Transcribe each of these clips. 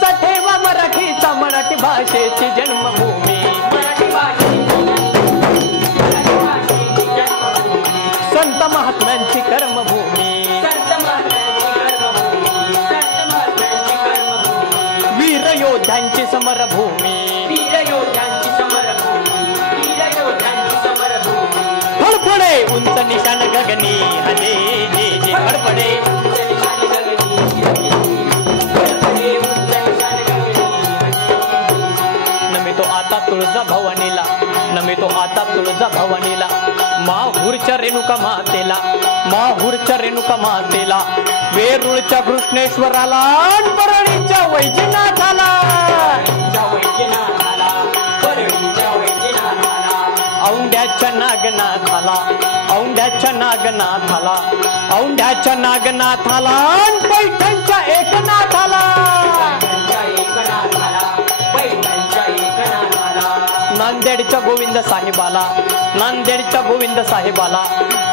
नावाचा ठेवा मराठीचा, मराठी भाषेची जन्मभूमी, संत महात्म्यांची कर्मभूमी, वीर योद्ध्यांची समरभूमी, फडफडे उंच निशाण गगनी, हजे जे जे फडफडे नमितो आता तुळजा भवानीला, नमितो आता तुळजा भवानीला, माहूरच्या रेणुका मातेला, माहूरच्या रेणुका मातेला, वेरूळच्या कृष्णेश्वराला, परळीच्या वैजनाथाला, औंढ्याच्या नागनाथाला, औंढ्याच्या नागनाथाला, औंढ्याच्या नागनाथाला, पैठणच्या एकनाथाला, नांदेडच्या गोविंद साहेबाला, नांदेडच्या गोविंद साहेबाला,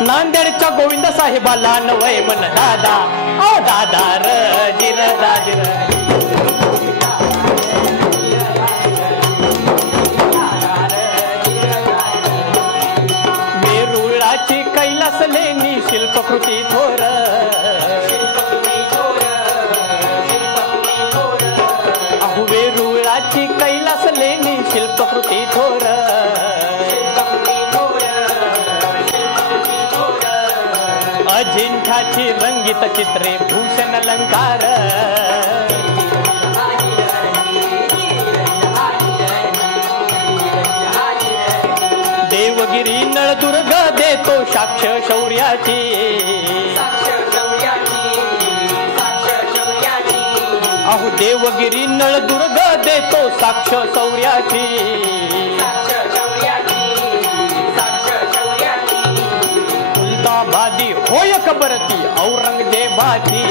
नांदेडच्या गोविंद साहेबाला नवय मन दादा, ओ दादा र जिर दाजिर, वेरूळाची कैलास लेणी शिल्पकृती थोर, अहो वेरूळाची कैलास लेणी शिल्पकृती थोर, अजिंठ्याची रंगीत चित्रे भूषण अलंकार, देवगिरी नळदुर्ग देतो साक्ष शौर्याची, अहो देवगिरी नळदुर्ग देतो साक्ष शौर्याची, उलताबादी होय कबरती औरंगजेबाची,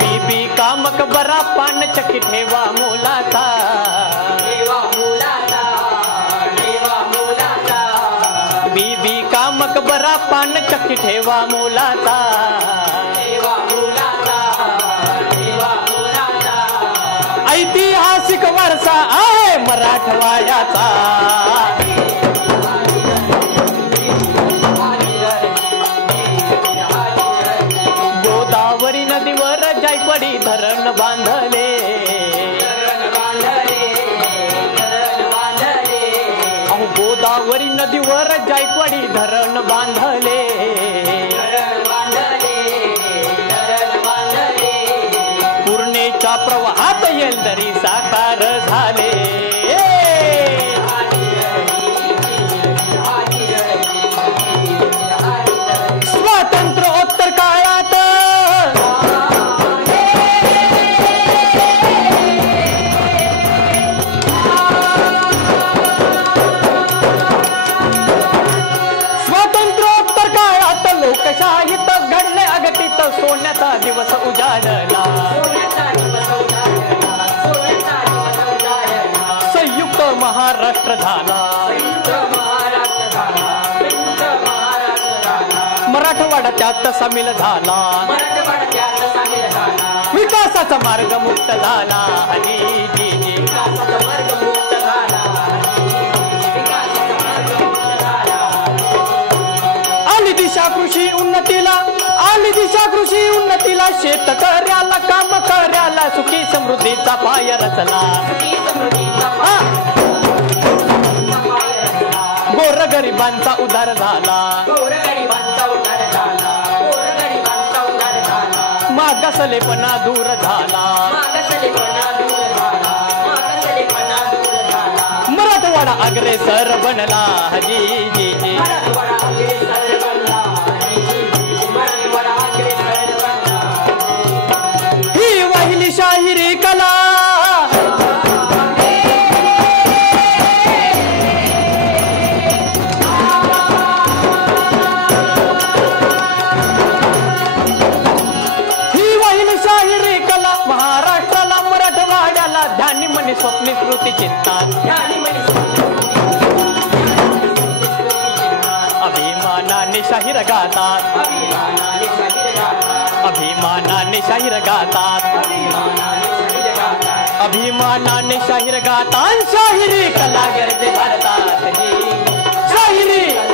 बीबी का मकबरा पान चक्की ठेवा मोलाचा, बीबी का मकबरा पान चक्की ठेवा मोलाचा, ऐतिहासिक वारसा आहे मराठवाड्याचा, गोदावरी नदीवर जायकवाडी धरण बांधले, अहो गोदावरी नदीवर जायकवाडी धरण बांधले, पूर्णेच्या प्रवाहात येलदरी साकार झाले, स्वातंत्र्योत्तर काळात लोकशाहीत घडले अगतित सोन्याचा दिवस उजाडला, संयुक्त महाराष्ट्र झाला, मराठवाडा त्यात सामील झाला, विकासाचा मार्ग मुक्त झाला, हरी जी जी आली दिशा कृषी उन्नतीला, आली दिशा कृषी उन्नतीला, शेतकऱ्याला काम कर्याला सुखी समृद्धीचा पाय रचला, गोरगरिबांचा उद्धार झाला, मागासलेपणा दूर झाला, मराठवाडा अग्रेसर बनला, हजी जी जी ही वाहिली शाहिरी कला, ही वाहिली शाहिरी कला, महाराष्ट्राला मराठवाड्याला ध्यानी मनी स्वप्नी स्मृती चित्तात, अभिमानाने अभिमानाने शाहीर गातात अभिमानाने शाहीर गातात अभिमानाने शाहीर गातात शाहिरी कला गरजे भारतात शाहिरी